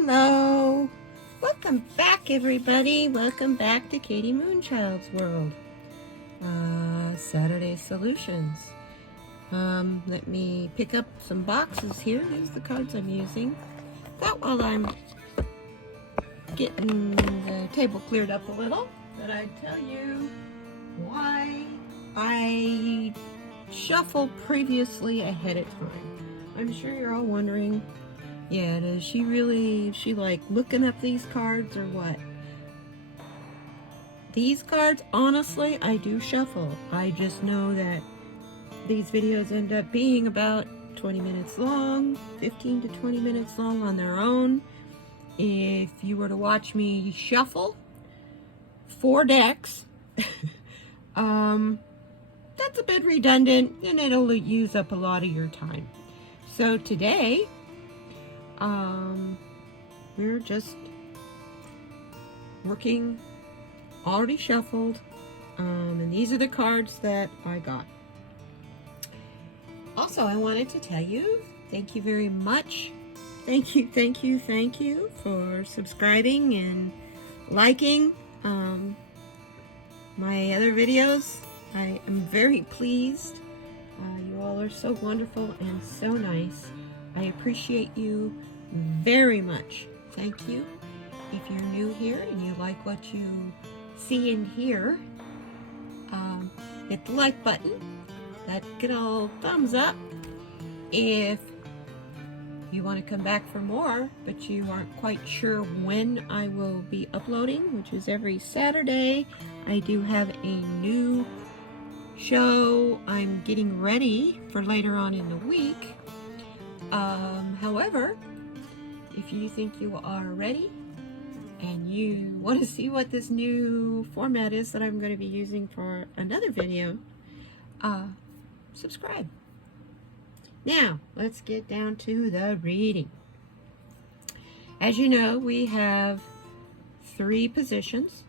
Hello! Welcome back, everybody. Welcome back to Katie Moonchild's World. Saturday Solutions. Let me pick up some boxes here. Here's the cards I'm using. Thought while I'm getting the table cleared up a little, that I'd tell you why I shuffled previously ahead of time. I'm sure you're all wondering, yeah, is she like looking up these cards or what? These cards, honestly, I do shuffle. I just know that these videos end up being about 20 minutes long, 15 to 20 minutes long on their own. If you were to watch me shuffle 4 decks, that's a bit redundant and it'll use up a lot of your time. So today, we're just working already shuffled, and these are the cards that I got. Also, I wanted to tell you, thank you very much. Thank you for subscribing and liking my other videos. I am very pleased. You all are so wonderful and so nice. I appreciate you very much. Thank you. If you're new here and you like what you see and hear, hit the like button. That good old thumbs up. If you want to come back for more, but you aren't quite sure when I will be uploading, which is every Saturday, I do have a new show I'm getting ready for later on in the week. However, if you think you are ready and you want to see what this new format is that I'm going to be using for another video, subscribe. Now, let's get down to the reading. As you know, we have 3 positions.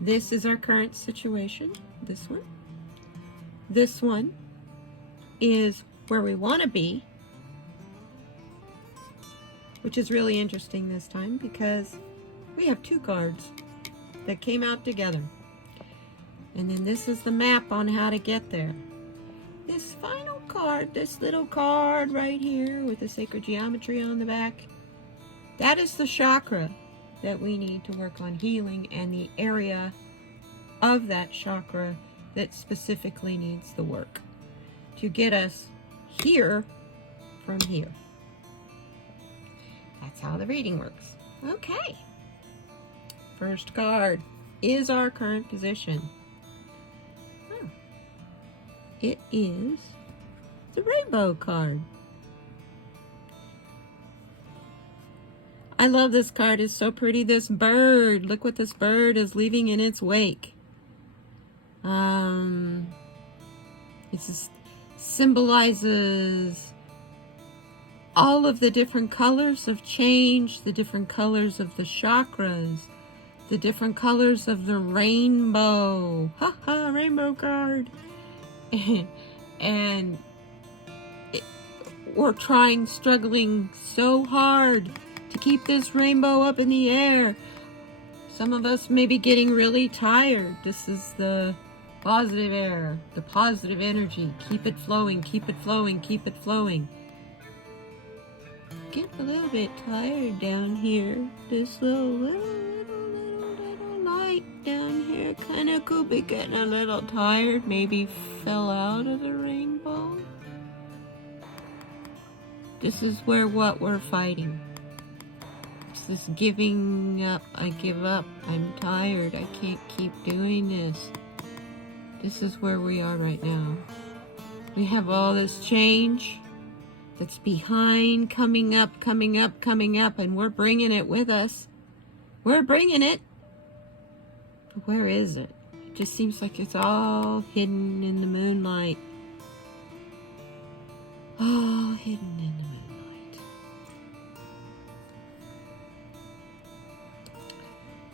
This is our current situation. This one. This one is where we want to be, which is really interesting this time because we have 2 cards that came out together. And then this is the map on how to get there. This final card, this little card right here with the sacred geometry on the back, that is the chakra that we need to work on healing, and the area of that chakra that specifically needs the work to get us here from here. That's how the reading works. Okay. First card is our current position. Oh. It is the rainbow card. I love this card. It's so pretty. This bird. Look what this bird is leaving in its wake. It just symbolizes all of the different colors of change, the different colors of the chakras, the different colors of the rainbow. Ha ha, rainbow card. And we're struggling so hard to keep this rainbow up in the air. Some of us may be getting really tired. This is the positive air, the positive energy. Keep it flowing, keep it flowing, keep it flowing. Get a little bit tired down here. This little light down here kind of could be getting a little tired. Maybe fell out of the rainbow. This is where what we're fighting. It's this giving up. I give up. I'm tired. I can't keep doing this. This is where we are right now. We have all this change that's behind, coming up, and we're bringing it with us. We're bringing it. But where is it? It just seems like it's all hidden in the moonlight. All hidden in the moonlight.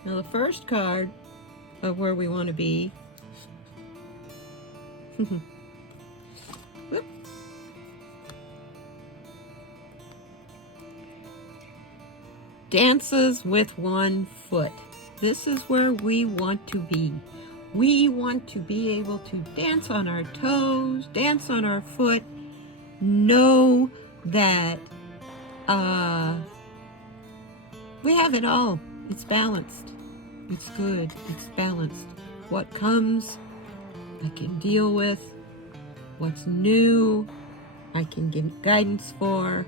Now the first card of where we want to be dances with one foot. This is where we want to be. We want to be able to dance on our toes, dance on our foot, know that we have it all. It's balanced. It's good. It's balanced. What comes, I can deal with. What's new, I can get guidance for.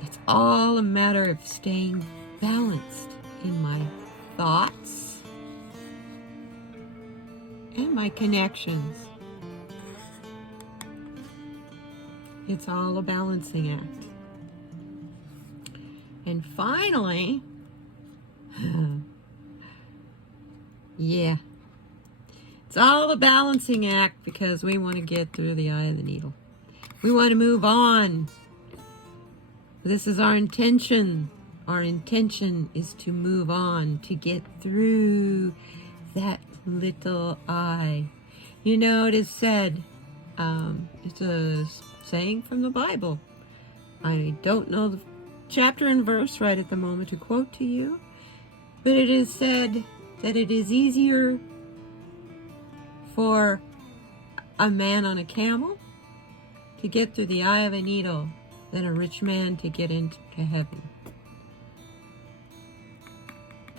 It's all a matter of staying balanced in my thoughts and my connections. It's all a balancing act. And finally, yeah, it's all a balancing act because we want to get through the eye of the needle. We want to move on. This is our intention. Our intention is to move on, to get through that little eye. You know, it is said, it's a saying from the Bible. I don't know the chapter and verse right at the moment to quote to you, but it is said that it is easier for a man on a camel to get through the eye of a needle than a rich man to get into heaven.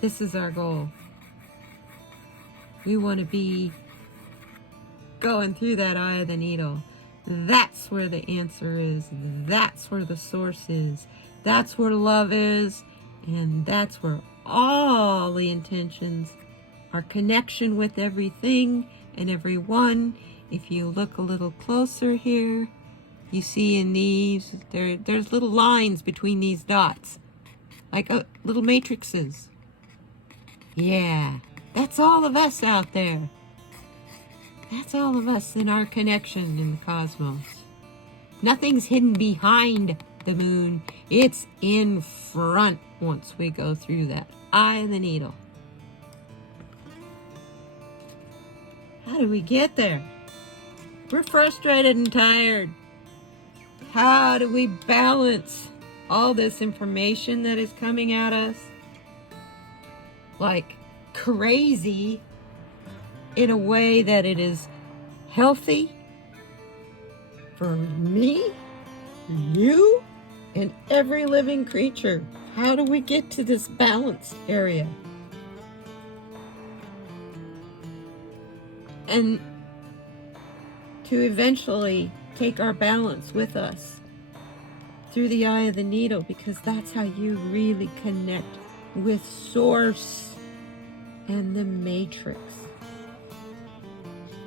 This is our goal. We want to be going through that eye of the needle. That's where the answer is. That's where the source is. That's where love is. And that's where all the intentions, our connection with everything and everyone. If you look a little closer here, you see in these, there's little lines between these dots, like little matrices. Yeah, that's all of us out there. That's all of us in our connection in the cosmos. Nothing's hidden behind the moon. It's in front once we go through that eye of the needle. How do we get there? We're frustrated and tired. How do we balance all this information that is coming at us like crazy in a way that it is healthy for me, you, and every living creature? How do we get to this balanced area? And to eventually take our balance with us through the eye of the needle, because that's how you really connect with Source and the Matrix.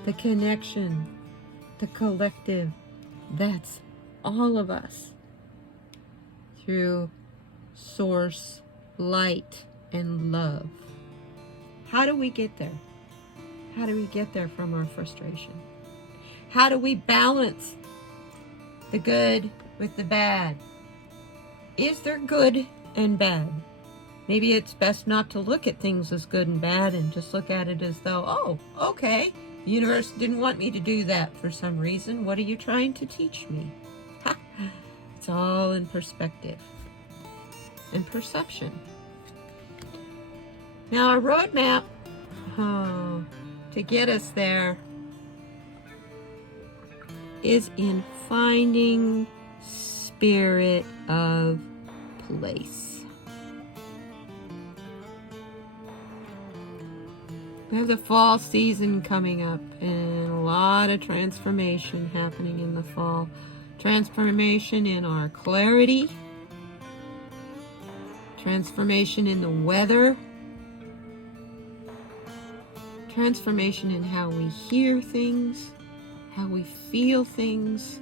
The connection, the collective, that's all of us through Source, light, and love. How do we get there? How do we get there from our frustration? How do we balance the good with the bad? Is there good and bad? Maybe it's best not to look at things as good and bad and just look at it as though, oh, okay, the universe didn't want me to do that for some reason. What are you trying to teach me? Ha! It's all in perspective and perception. Now, our roadmap to get us there is in finding spirit of place. We have the fall season coming up and a lot of transformation happening in the fall. Transformation in our clarity, transformation in the weather, transformation in how we hear things, how we feel things.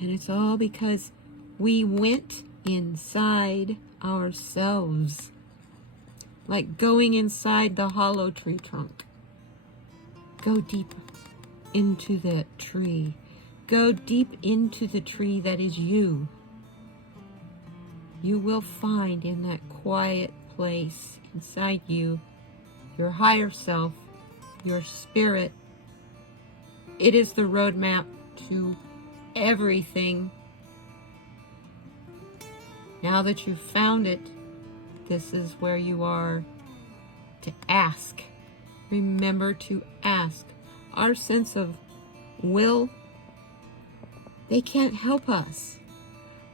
And it's all because we went inside ourselves. Like going inside the hollow tree trunk. Go deep into that tree. Go deep into the tree that is you. You will find in that quiet place inside you, your higher self, your spirit. It is the roadmap to everything. Now that you've found it, this is where you are to ask. Remember to ask. Our sense of will, they can't help us.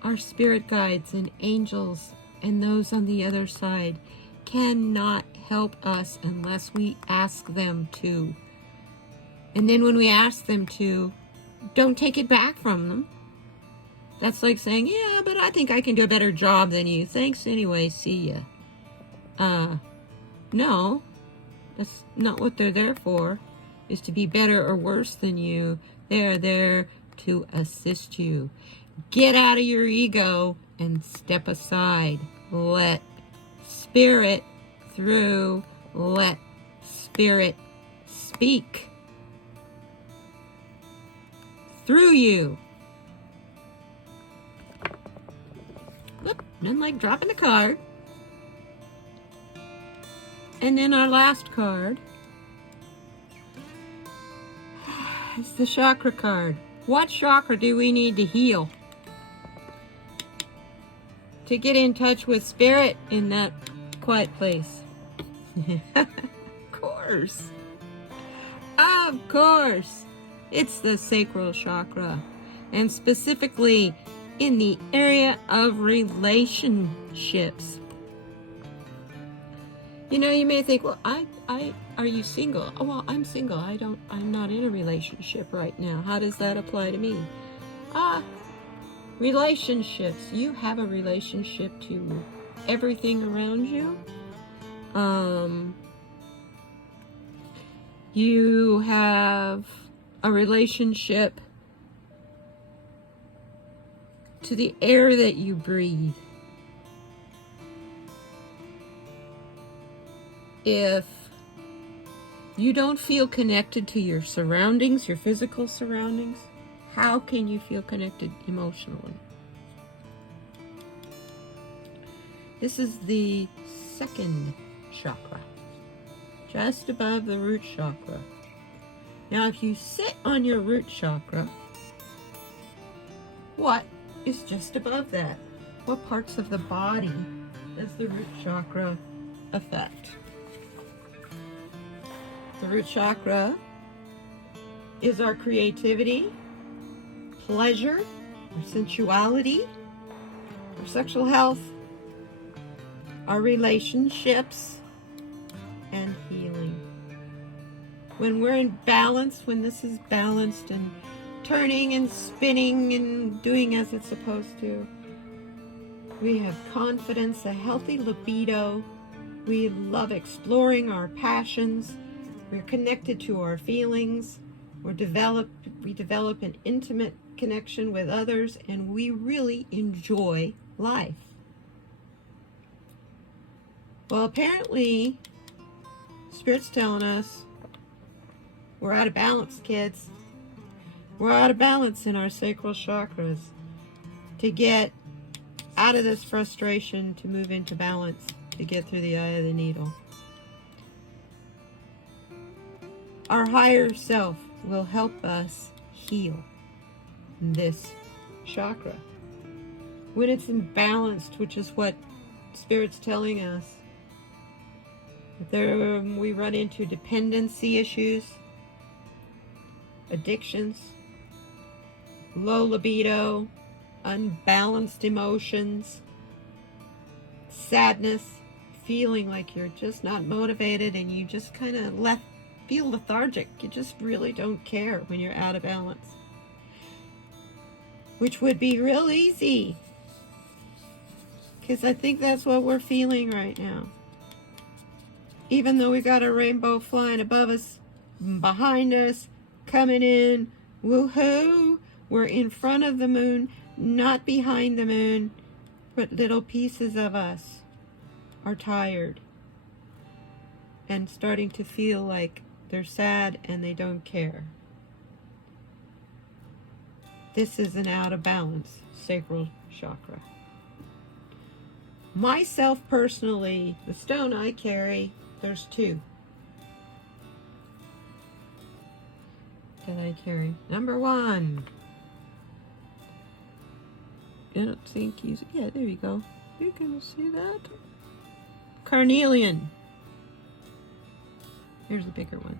Our spirit guides and angels and those on the other side cannot help us unless we ask them to. And then when we ask them to, don't take it back from them. That's like saying, yeah, but I think I can do a better job than you. Thanks anyway, see ya. No, that's not what they're there for, is to be better or worse than you. They're there to assist you. Get out of your ego and step aside. Let spirit through. Let spirit speak through you. Whoop, nothing like dropping the card. And then our last card is the chakra card. What chakra do we need to heal? To get in touch with spirit in that quiet place. Of course. Of course. It's the sacral chakra. And specifically in the area of relationships. You know, you may think, well, are you single? Oh, well, I'm single. I'm not in a relationship right now. How does that apply to me? Relationships. You have a relationship to everything around you. You have a relationship to the air that you breathe. If you don't feel connected to your surroundings, your physical surroundings, how can you feel connected emotionally? This is the second chakra, just above the root chakra. Now, if you sit on your root chakra, what is just above that? What parts of the body does the root chakra affect? The root chakra is our creativity, pleasure, our sensuality, our sexual health, our relationships, and healing. When we're in balance, when this is balanced and turning and spinning and doing as it's supposed to, we have confidence, a healthy libido. We love exploring our passions. We're connected to our feelings. We develop an intimate connection with others, and we really enjoy life. Well, apparently, Spirit's telling us we're out of balance, kids. We're out of balance in our sacral chakras. To get out of this frustration, to move into balance, to get through the eye of the needle. Our higher self will help us heal this chakra. When it's imbalanced, which is what Spirit's telling us, we run into dependency issues, addictions, low libido, unbalanced emotions, sadness, feeling like you're just not motivated and you just kind of feel lethargic. You just really don't care when you're out of balance. Which would be real easy, because I think that's what we're feeling right now. Even though we got a rainbow flying above us, behind us, coming in, woohoo, we're in front of the moon, not behind the moon, but little pieces of us are tired and starting to feel like they're sad and they don't care. This is an out of balance sacral chakra. Myself personally, the stone I carry, there's two that I carry. Number one, I don't think yeah, there you go. You can see that? Carnelian. Here's a bigger one.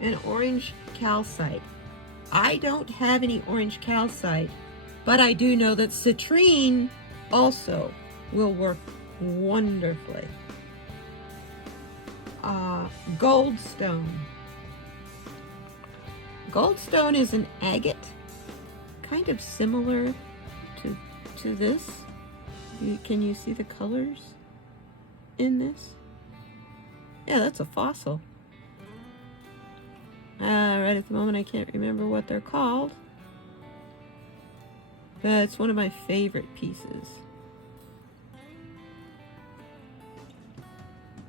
An orange calcite. I don't have any orange calcite, but I do know that citrine also will work wonderfully. Goldstone. Goldstone is an agate, kind of similar to this. Can you see the colors in this? Yeah, that's a fossil. Right at the moment I can't remember what they're called, but it's one of my favorite pieces.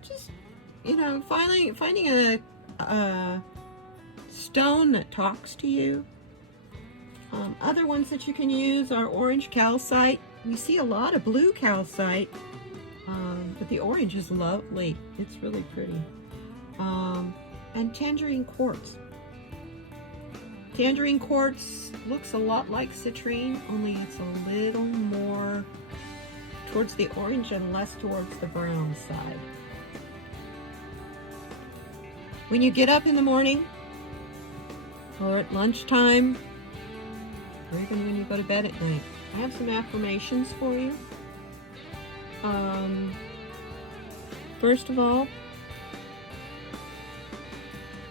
Just, finding a stone that talks to you. Other ones that you can use are orange calcite. We see a lot of blue calcite, but the orange is lovely. It's really pretty. And tangerine quartz. Tangerine quartz looks a lot like citrine, only it's a little more towards the orange and less towards the brown side. When you get up in the morning, or at lunchtime, or even when you go to bed at night, I have some affirmations for you. First of all,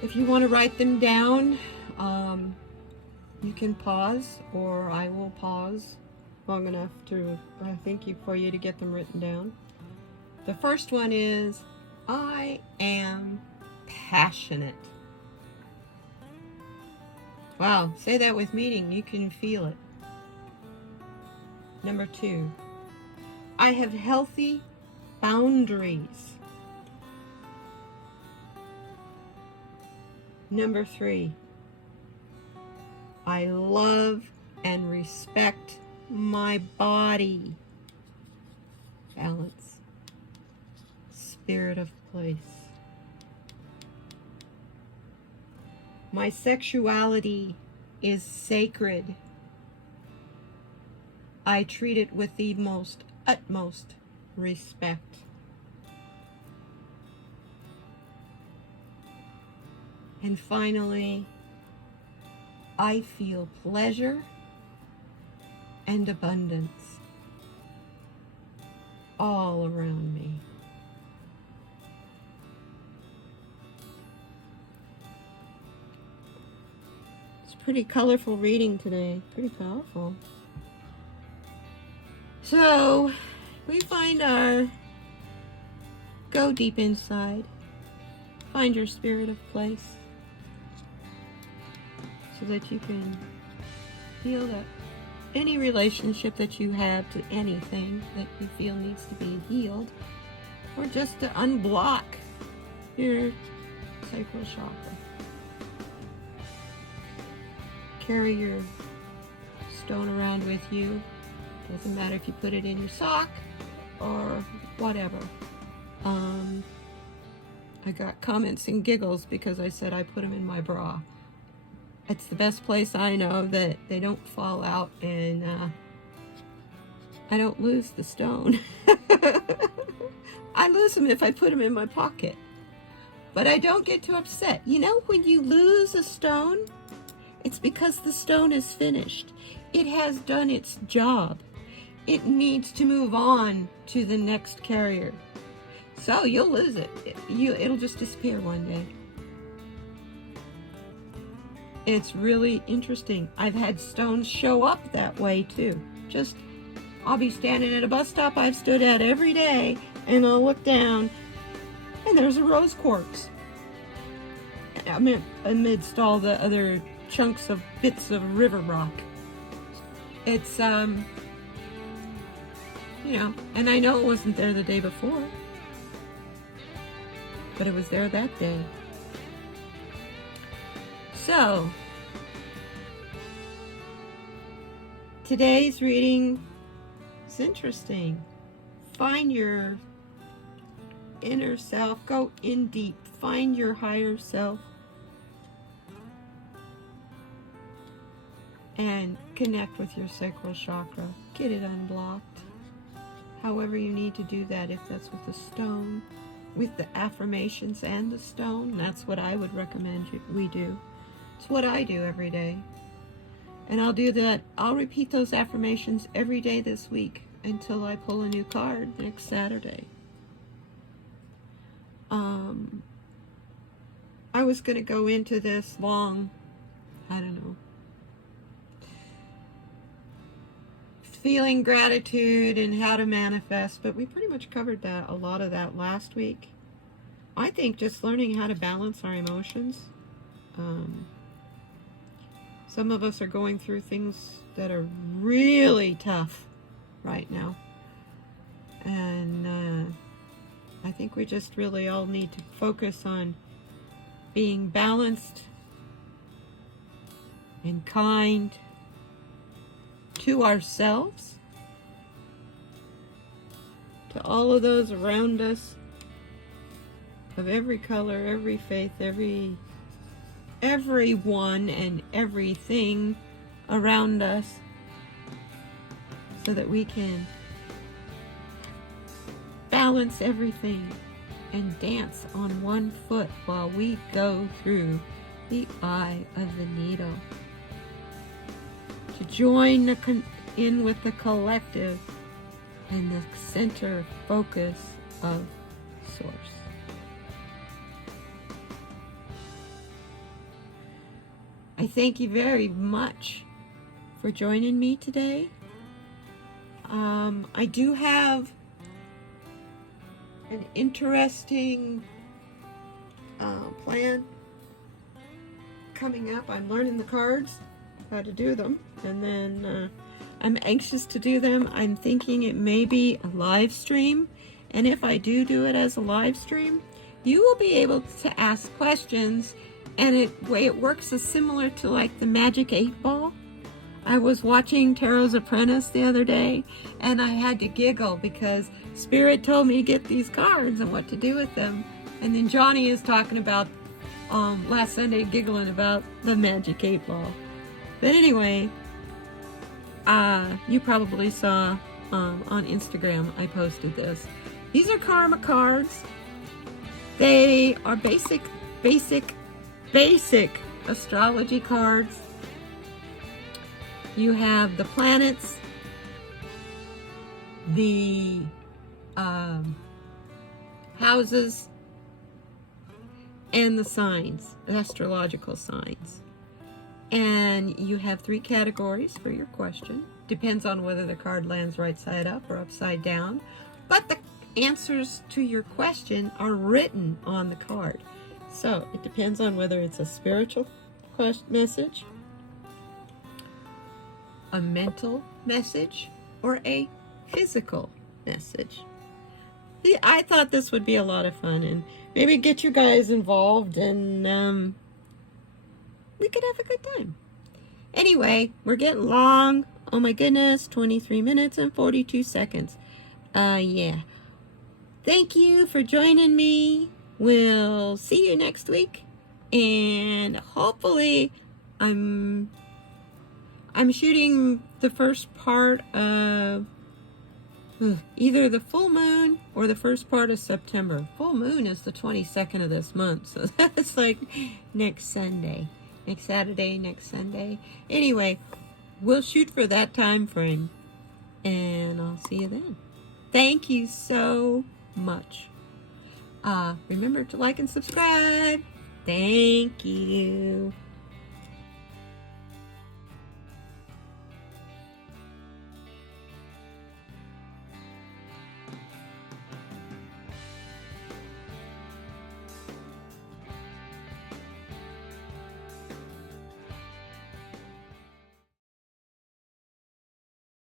if you want to write them down, you can pause, or I will pause long enough to for you to get them written down. The first one is, I am passionate. Wow, say that with meaning. You can feel it. Number 2, I have healthy boundaries. Number 3, I love and respect my body. Balance. Spirit of place. My sexuality is sacred. I treat it with the utmost respect. And finally, I feel pleasure and abundance all around me. It's pretty colorful reading today, pretty powerful. So we go deep inside, find your spirit of place, so that you can feel that any relationship that you have to anything that you feel needs to be healed, or just to unblock your sacral chakra. Carry your stone around with you. Doesn't matter if you put it in your sock or whatever. I got comments and giggles because I said I put them in my bra. It's the best place I know that they don't fall out, and I don't lose the stone. I lose them if I put them in my pocket, but I don't get too upset. You know, when you lose a stone, it's because the stone is finished. It has done its job. It needs to move on to the next carrier. So you'll lose it. It'll just disappear one day. It's really interesting. I've had stones show up that way too. I'll be standing at a bus stop I've stood at every day, and I'll look down, and there's a rose quartz. Amidst all the other chunks of bits of river rock. It's, and I know it wasn't there the day before, but it was there that day. So, today's reading is interesting. Find your inner self. Go in deep. Find your higher self. And connect with your sacral chakra. Get it unblocked. However you need to do that, if that's with a stone, with the affirmations and the stone, that's what I would recommend we do. It's what I do every day. And I'll do that. I'll repeat those affirmations every day this week until I pull a new card next Saturday. I was going to go into this long, I don't know, feeling gratitude and how to manifest, but we pretty much covered a lot of that last week. I think just learning how to balance our emotions. Some of us are going through things that are really tough right now. And I think we just really all need to focus on being balanced and kind to ourselves, to all of those around us, of every color, every faith, everyone and everything around us, so that we can balance everything and dance on one foot while we go through the eye of the needle. To join in with the collective and the center focus of Source. I thank you very much for joining me today. I do have an interesting plan coming up. I'm learning the cards, how to do them, and then I'm anxious to do them. I'm thinking it may be a live stream, and if I do it as a live stream, you will be able to ask questions, and the way it works is similar to like the Magic 8 Ball. I was watching Tarot's Apprentice the other day, and I had to giggle because Spirit told me to get these cards and what to do with them. And then Johnny is talking about last Sunday, giggling about the Magic 8 Ball. But anyway, you probably saw on Instagram I posted this. These are karma cards. They are basic astrology cards. You have the planets, the houses, and the signs, the astrological signs. And you have 3 categories for your question. Depends on whether the card lands right side up or upside down. But the answers to your question are written on the card. So it depends on whether it's a spiritual message, a mental message, or a physical message. I thought this would be a lot of fun, and maybe get you guys involved, and we could have a good time. Anyway, we're getting long. Oh my goodness, 23 minutes and 42 seconds. Yeah. Thank you for joining me. We'll see you next week, and hopefully I'm shooting the first part of either the full moon or the first part of September. Full moon is the 22nd of this month, so that's like next Sunday, next Saturday, next Sunday. Anyway, we'll shoot for that time frame, and I'll see you then. Thank you so much. Remember to like and subscribe. Thank you.